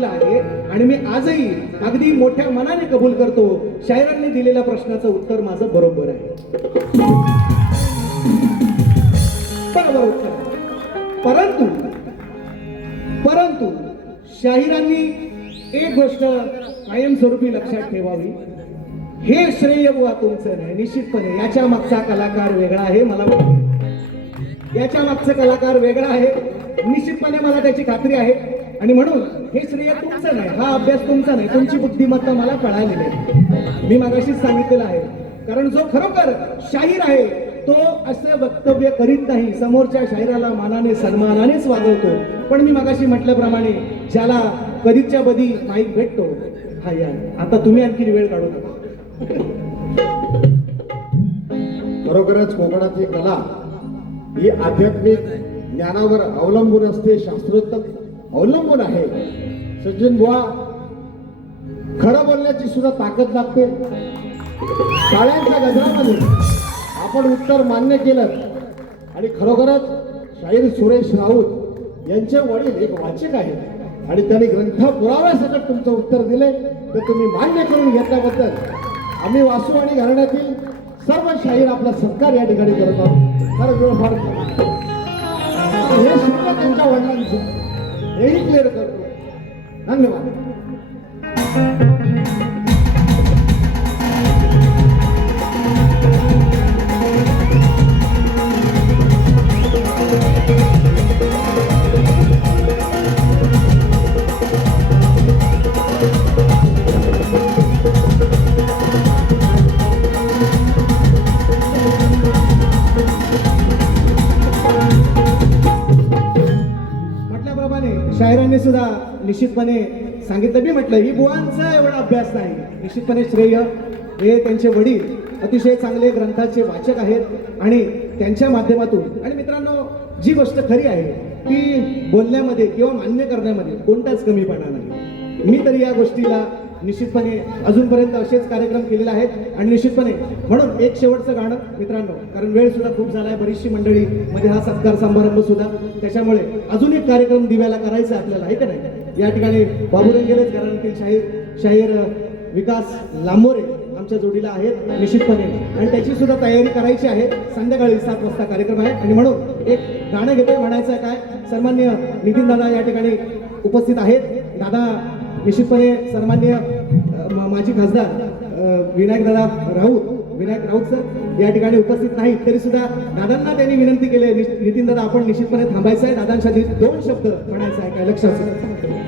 आहे. आणि मी आजही अगदी मोठ्या मनाने कबूल करतो शायरांनी दिलेल्या प्रश्नाचं उत्तर माझं बरोबर आहे. परंतु परंतु शाहिरांनी एक गोष्ट कायमस्वरूपी लक्षात ठेवावी. हे श्रेय बुवा तुमचं नाही निश्चितपणे. याच्या मागचा कलाकार वेगळा आहे मला याच्या मागचा कलाकार वेगळा आहे. निश्चितपणे मला त्याची खात्री आहे. आणि म्हणून हे श्रेय तुमचं नाही हा अभ्यास तुमचा नाही तुमची बुद्धिमत्ता मला कळालेली आहे मी मागाशीच सांगितलेलं आहे. कारण जो खरोखर शाहीर आहे तो असं वक्तव्य करीत नाही. समोरच्या शाहिराला मानाने सन्मानानेच वागवतो पण मी मागाशी म्हटल्याप्रमाणे ज्याला कधीच्या बधी माईक भेटतो हा या. आता तुम्ही आणखी वेळ काढू नका. खरोखरच कोकणातली कला ही आध्यात्मिक ज्ञानावर अवलंबून असते शास्त्रोक्त. अवलंबून आहे. सचिन बुवा खरं बोलण्याची सुद्धा ताकद लागते. शाळांच्या गजरामध्ये आपण उत्तर मान्य केलं आणि खरोखरच शाहीर सुरेश राऊत यांचे वडील एक वाचक आहेत. आणि त्यांनी ग्रंथ पुराव्यासकट तुमचं उत्तर दिले तर तुम्ही मान्य करून घेतल्याबद्दल आम्ही वासू आणि घराण्यातील सर्व शाहीर आपला सत्कार या ठिकाणी करत आहोत. खरं वेळ फार हे शिकलं त्यांच्या वडिलांचं. हेही क्लिअर करतो धन्यवाद शायरांनी सुद्धा निश्चितपणे सांगितलं. मी म्हटलं ही बुवांचा एवढा अभ्यास नाही. निश्चितपणे श्रेय हे त्यांचे वडील अतिशय चांगले ग्रंथाचे वाचक आहेत आणि त्यांच्या माध्यमातून. आणि मित्रांनो जी गोष्ट खरी आहे ती बोलण्यामध्ये किंवा मान्य करण्यामध्ये कोणताच कमीपणा नाही. मी तरी या गोष्टीला निश्चितपणे अजूनपर्यंत असेच कार्यक्रम केलेले आहेत. आणि निश्चितपणे म्हणून एक शेवटचं गाणं मित्रांनो कारण वेळ सुद्धा खूप आहे बरीचशी मंडळी मध्ये हा सत्कार समारंभ सुद्धा. त्याच्यामुळे अजून एक कार्यक्रम दिव्याला करायचा आहे आपल्याला आहे का नाही? या ठिकाणी बाबुरंगेलेच घराण्यातील शाहीर शाहीर विकास लांबोरे आमच्या जोडीला आहेत निश्चितपणे. आणि त्याची सुद्धा तयारी करायची आहे. संध्याकाळी सात वाजता कार्यक्रम आहे. आणि म्हणून एक गाणं घेतोय म्हणायचं आहे काय? सन्मान्य नितीन दादा या ठिकाणी उपस्थित आहेत. दादा निश्चितपणे सन्मान्य माझे मा- खासदार विनायक दादा राऊत विनायक राऊत सर या ठिकाणी उपस्थित नाहीत. तरी सुद्धा दादांना त्यांनी विनंती केली नितीन दादा आपण निश्चितपणे थांबायचं आहे. दादांसाठी दोन शब्द म्हणायचं आहे. काय लक्षात